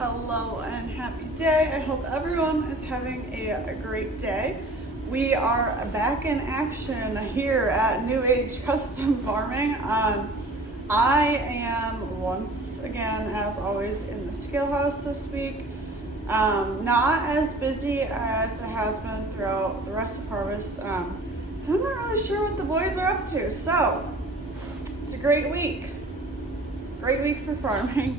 Hello and happy day. I hope everyone is having a great day. We are back in action here at New Age Custom Farming. I am once again, as always, in the scale house this week. Not as busy as it has been throughout the rest of harvest. I'm not really sure what the boys are up to, so it's a great week. Great week for farming.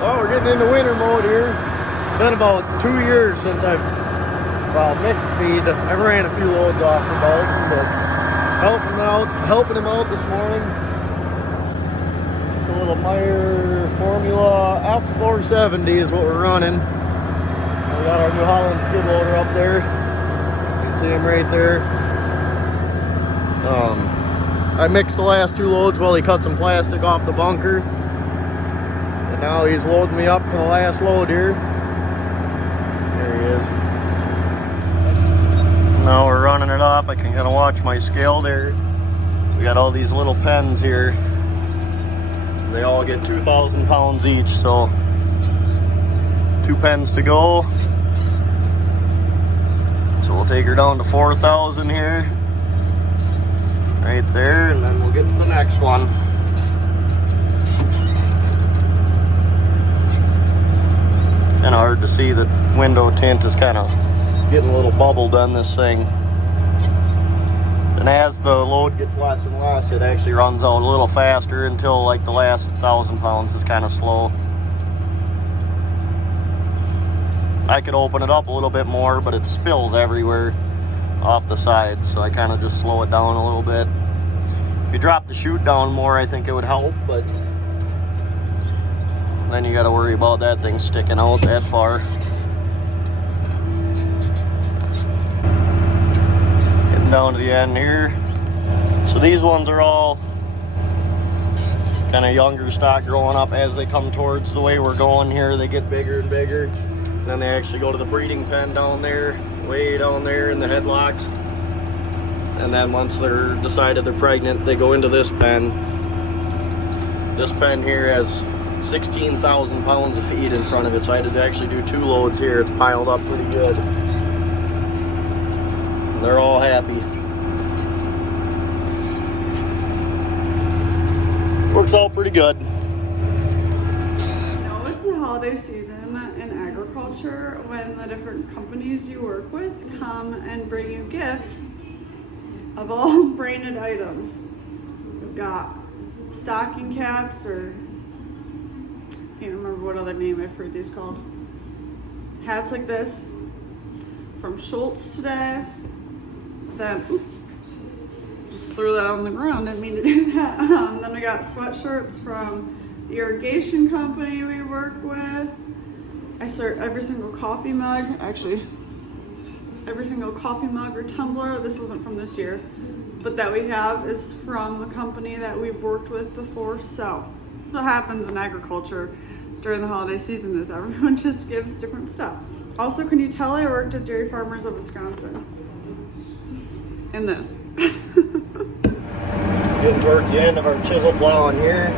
Well, we're getting into winter mode here. It's been about 2 years since I've, mixed feed. I ran a few loads off for Dalton, but helping him out this morning. It's a little Meyer Formula F470 is what we're running. We got our new Holland Skidloader up there. You can see him right there. I mixed the last 2 loads while he cut some plastic off the bunker. Now he's loading me up for the last load here. There he is. Now we're running it off. I can kind of watch my scale there. We got all these little pens here. They all get 2,000 pounds each, so 2 pens to go. So we'll take her down to 4,000 here. Right there, and then we'll get to the next one. Kind of hard to see, the window tint is kind of getting a little bubbled on this thing. And as the load gets less and less, it actually runs out a little faster until like the last 1,000 pounds is kind of slow. I could open it up a little bit more, but it spills everywhere off the side, so I kind of just slow it down a little bit. If you drop the chute down more, I think it would help, but then you got to worry about that thing sticking out that far. Getting down to the end here. So these ones are all kind of younger stock growing up. As they come towards the way we're going here, they get bigger and bigger. And then they actually go to the breeding pen down there, way down there in the headlocks. And then once they're decided they're pregnant, they go into this pen. This pen here has 16,000 pounds of feed in front of it, so I had to actually do 2 loads here. It's piled up pretty good. And they're all happy. Works out pretty good. You know, it's the holiday season in agriculture when the different companies you work with come and bring you gifts of all branded items. We've got stocking caps, or can't remember what other name I've heard these called. Hats like this from Schultz today. Then, just threw that on the ground, didn't mean to do that. Then we got sweatshirts from the irrigation company we work with. I sort every single coffee mug, actually, every single coffee mug or tumbler, this isn't from this year, but that we have is from a company that we've worked with before. So what happens in agriculture during the holiday season is everyone just gives different stuff. Also, can you tell I worked at Dairy Farmers of Wisconsin? In this. Getting towards the end of our chisel plowing here.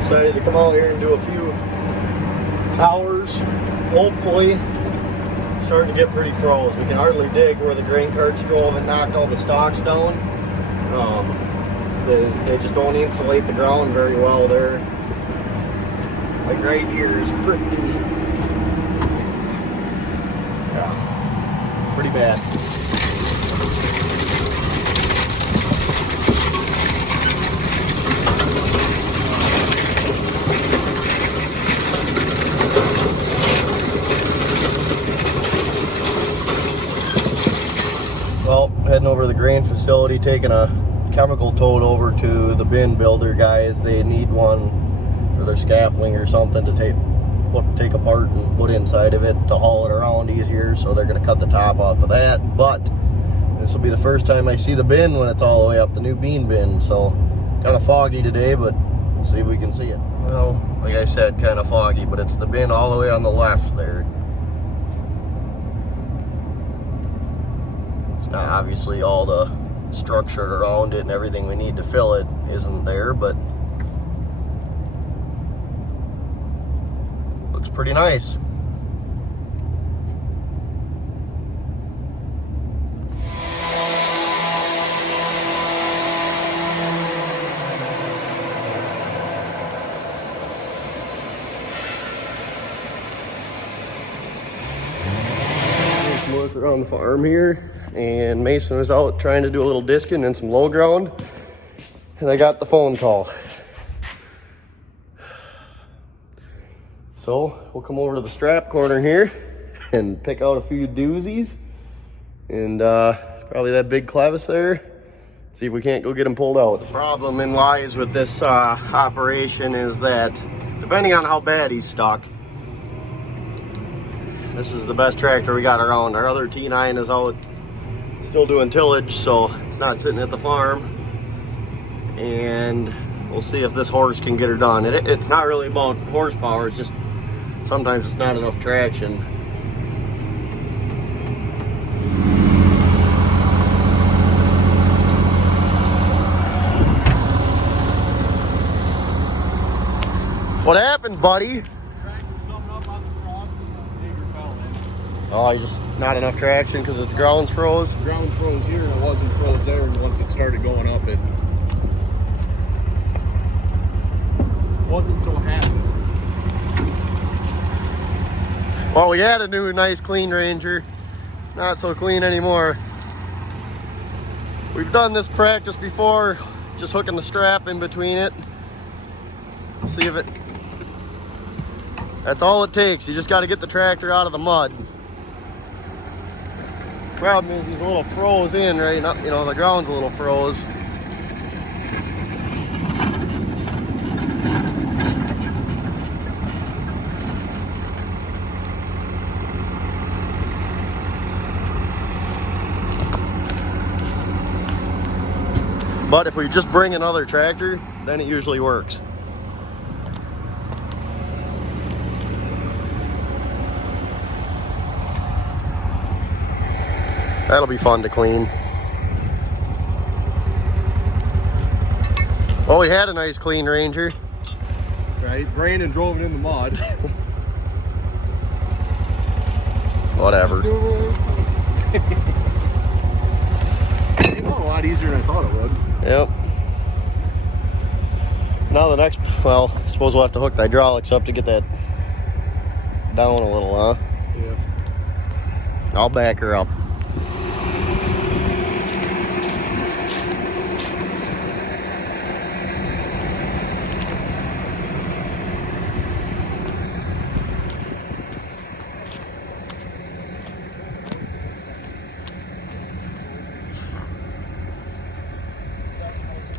Decided to come out here and do a few hours. Hopefully, starting to get pretty froze. We can hardly dig where the grain carts drove and knocked all the stalks down. They just don't insulate the ground very well there. Like right here is pretty, pretty bad. Well, heading over to the grain facility, taking a chemical tote over to the bin builder guys. They need one for or their scaffolding or something to take apart and put inside of it to haul it around easier, so they're going to cut the top off of that. But this will be the first time I see the bin when it's all the way up, the new bean bin. So kind of foggy today, but we'll see if we can see it. Well, like I said, kind of foggy, but it's the bin all the way on the left there. It's not obviously all the structure around it and everything we need to fill it isn't there, but looks pretty nice. Look around the farm here, and Mason was out trying to do a little disking and some low ground, and I got the phone call. So we'll come over to the strap corner here and pick out a few doozies, and probably that big clevis there, see if we can't go get them pulled out. The problem in lies with this operation is that depending on how bad he's stuck, this is the best tractor we got around. Our other T9 is out still doing tillage, so it's not sitting at the farm. And we'll see if this horse can get her done. It's not really about horsepower, it's just sometimes it's not enough traction. What happened, buddy? Oh, you just not enough traction because the ground's froze? The ground froze here and it wasn't froze there, and once it started going up it wasn't so happy. Well, we had a new nice clean Ranger. Not so clean anymore. We've done this practice before, just hooking the strap in between it. See if it... That's all it takes. You just got to get the tractor out of the mud. Problem is he's a little froze in right now. You know, the ground's a little froze. But if we just bring another tractor, then it usually works. That'll be fun to clean. Well, we had a nice clean Ranger. Right, Brandon drove it in the mud. Whatever. It went a lot easier than I thought it would. Yep. Now the next, well, I suppose we'll have to hook the hydraulics up to get that down a little, huh? Yeah. I'll back her up.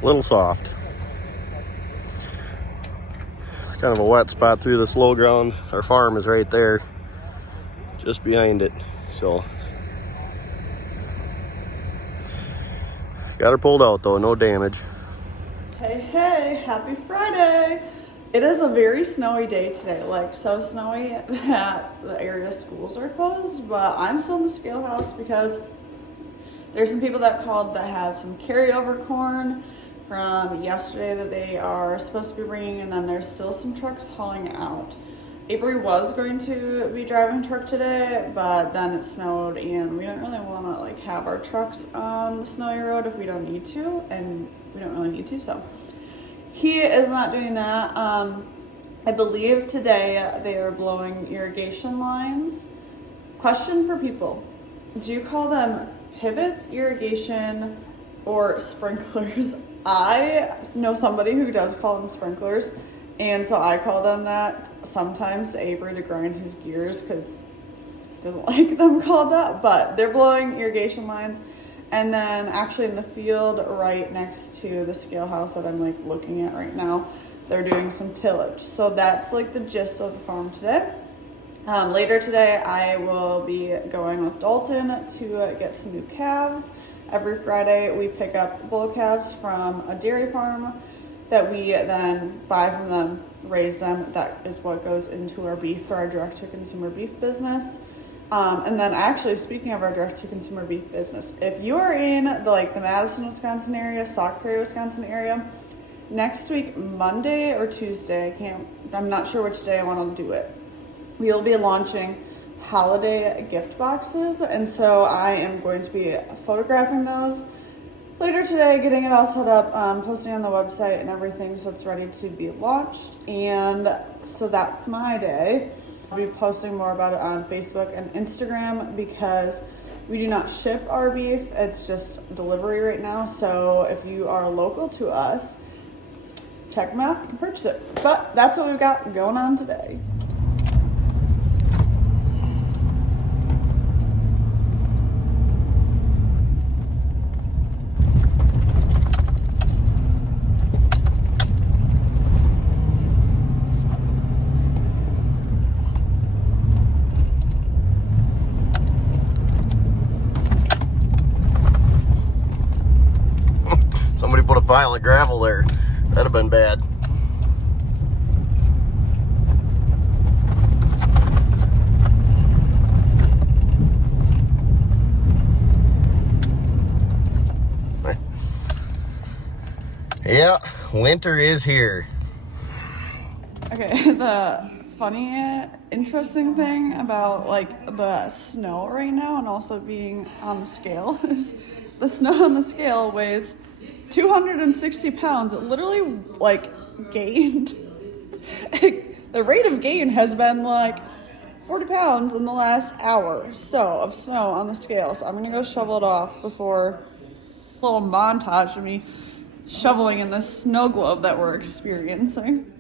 Little soft. It's kind of a wet spot through this low ground. Our farm is right there, just behind it. So got her pulled out though, no damage. Hey, happy Friday. It is a very snowy day today, like so snowy that the area schools are closed, but I'm still in the scale house because there's some people that called that have some carryover corn from yesterday that they are supposed to be bringing, and then there's still some trucks hauling out. Avery was going to be driving truck today, but then it snowed and we don't really want to like have our trucks on the snowy road if we don't need to, and we don't really need to, so he is not doing that. I believe today they are blowing irrigation lines. Question for people: do you call them pivots, irrigation, or sprinklers? I know somebody who does call them sprinklers, and so I call them that sometimes to Avery to grind his gears because he doesn't like them called that, but they're blowing irrigation lines. And then actually in the field right next to the scale house that I'm like looking at right now, they're doing some tillage. So that's like the gist of the farm today. Later today, I will be going with Dalton to get some new calves. Every Friday, we pick up bull calves from a dairy farm that we then buy from them, raise them. That is what goes into our beef for our direct-to-consumer beef business. And then actually, speaking of our direct-to-consumer beef business, if you are in the Madison, Wisconsin area, Sauk Prairie, Wisconsin area, next week, Monday or Tuesday, I'm not sure which day I want to do it, we'll be launching holiday gift boxes, and so I am going to be photographing those later today, getting it all set up, posting on the website and everything so it's ready to be launched. And so that's my day. I'll be posting more about it on Facebook and Instagram because we do not ship our beef, it's just delivery right now. So if you are local to us, check them out, you can purchase it. But that's what we've got going on today. Put a pile of gravel there. That'd have been bad. Yeah, winter is here. Okay, the funny, interesting thing about the snow right now and also being on the scale is the snow on the scale weighs 260 pounds. It literally gained. The rate of gain has been 40 pounds in the last hour or so of snow on the scale. So I'm gonna go shovel it off before a little montage of me shoveling in this snow globe that we're experiencing.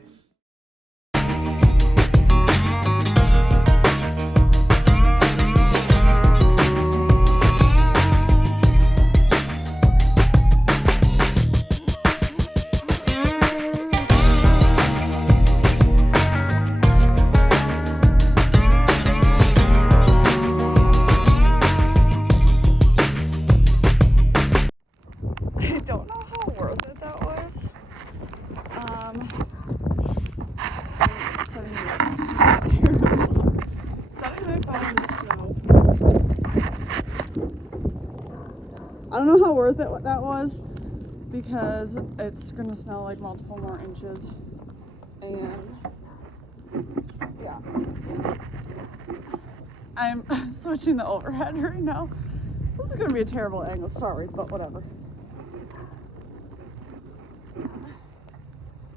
I don't know how worth it that was because it's gonna snow multiple more inches, and yeah, I'm switching the overhead right now. This is gonna be a terrible angle, sorry, but whatever.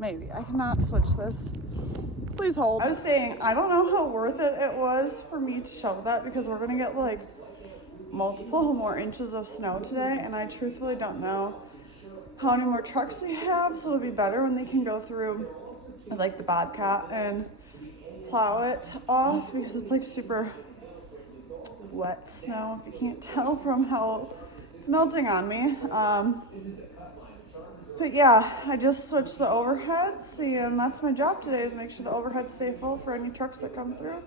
Maybe I cannot switch this. Please hold. I was saying I don't know how worth it was for me to shovel that because we're gonna get multiple more inches of snow today, and I truthfully don't know how many more trucks we have, so it'll be better when they can go through the bobcat and plow it off because it's super wet snow, if you can't tell from how it's melting on me. But yeah, I just switched the overheads, and that's my job today, is make sure the overheads stay full for any trucks that come through.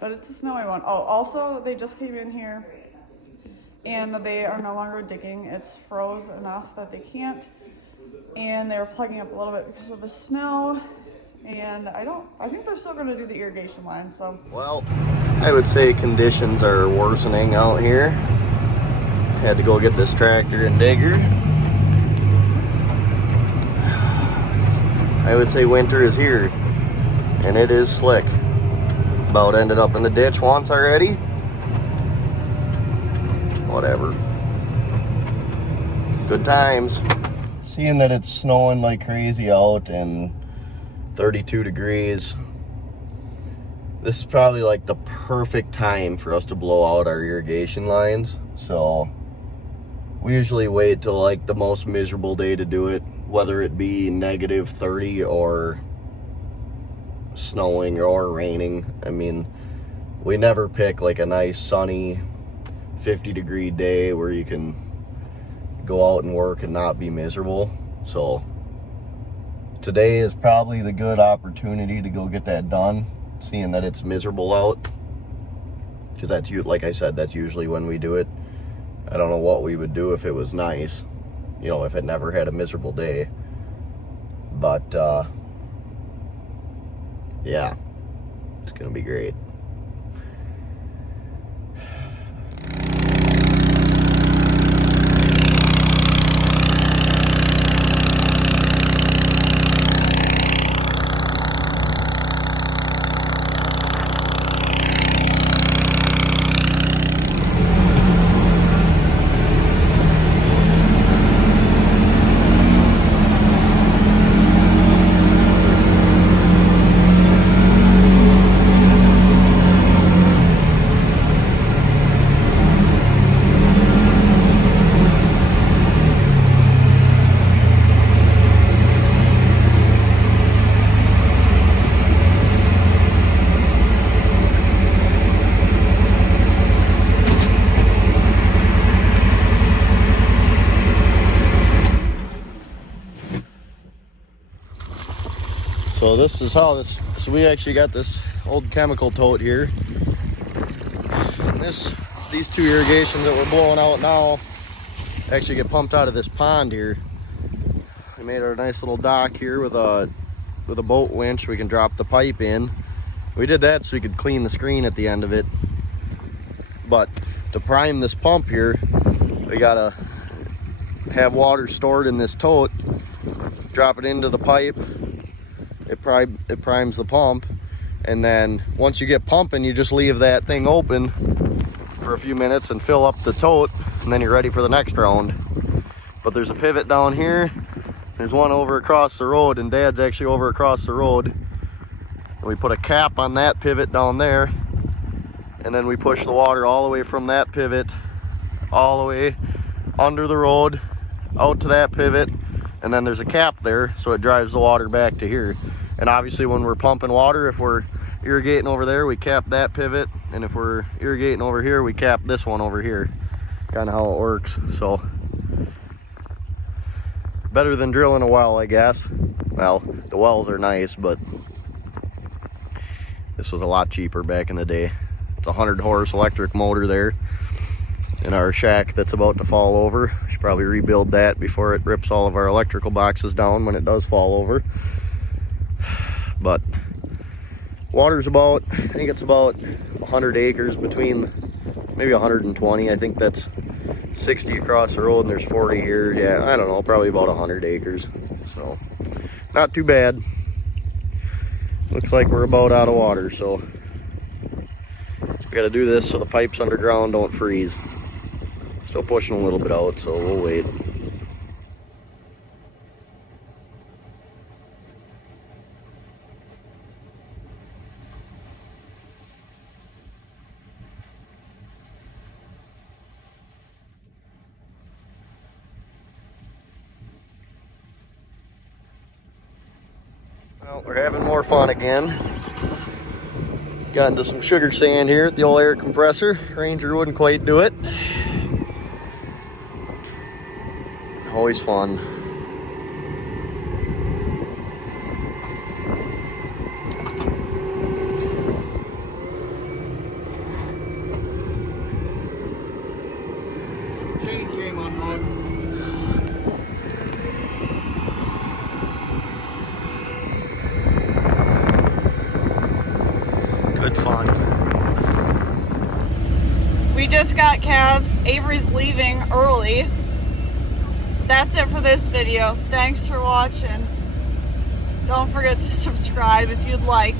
But it's a snowy one. Oh, also, they just came in here, and they are no longer digging. It's froze enough that they can't, and they were plugging up a little bit because of the snow, and I think they're still going to do the irrigation line, so. Well, I would say conditions are worsening out here. Had to go get this tractor and digger. I would say winter is here, and it is slick. About ended up in the ditch once already. Whatever. Good times. Seeing that it's snowing like crazy out and 32 degrees, this is probably the perfect time for us to blow out our irrigation lines. So we usually wait till the most miserable day to do it, whether it be negative 30 or snowing or raining. I mean, we never pick a nice sunny 50-degree day where you can go out and work and not be miserable. So today is probably the good opportunity to go get that done, seeing that it's miserable out. Because that's, like I said, that's usually when we do it. I don't know what we would do if it was nice, you know, if it never had a miserable day. But yeah, it's gonna be great. So this is how this, so we actually got this old chemical tote here. These two irrigations that we're blowing out now actually get pumped out of this pond here. We made our nice little dock here with a boat winch. We can drop the pipe in. We did that so we could clean the screen at the end of it. But to prime this pump here, we gotta have water stored in this tote, drop it into the pipe. It primes the pump, and then once you get pumping, you just leave that thing open for a few minutes and fill up the tote, and then you're ready for the next round. But there's a pivot down here, there's one over across the road, and Dad's actually over across the road, and we put a cap on that pivot down there, and then we push the water all the way from that pivot all the way under the road out to that pivot, and then there's a cap there, so it drives the water back to here. And obviously when we're pumping water, if we're irrigating over there, we cap that pivot, and if we're irrigating over here, we cap this one over here. Kind of how it works. So better than drilling a well, I guess. Well, the wells are nice, but this was a lot cheaper back in the day. It's a 100 horse electric motor there in our shack that's about to fall over. We should probably rebuild that before it rips all of our electrical boxes down when it does fall over. But water's about, I think it's about 100 acres between, maybe 120. I think that's 60 across the road and there's 40 here. Yeah, I don't know, probably about 100 acres. So not too bad. Looks like we're about out of water, so we gotta do this so the pipes underground don't freeze. Still pushing a little bit out, so we'll wait. Well, we're having more fun again. Got into some sugar sand here at the old air compressor. Ranger wouldn't quite do it. Always fun. Chain came unhooked. Good fun. We just got calves. Avery's leaving early. That's it for this video. Thanks for watching. Don't forget to subscribe if you'd like.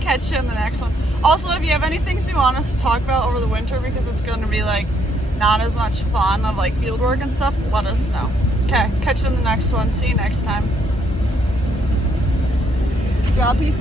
Catch you in the next one. Also, if you have any things you want us to talk about over the winter, because it's going to be like not as much fun of like field work and stuff, let us know. Okay, catch you in the next one. See you next time. Good job, peace.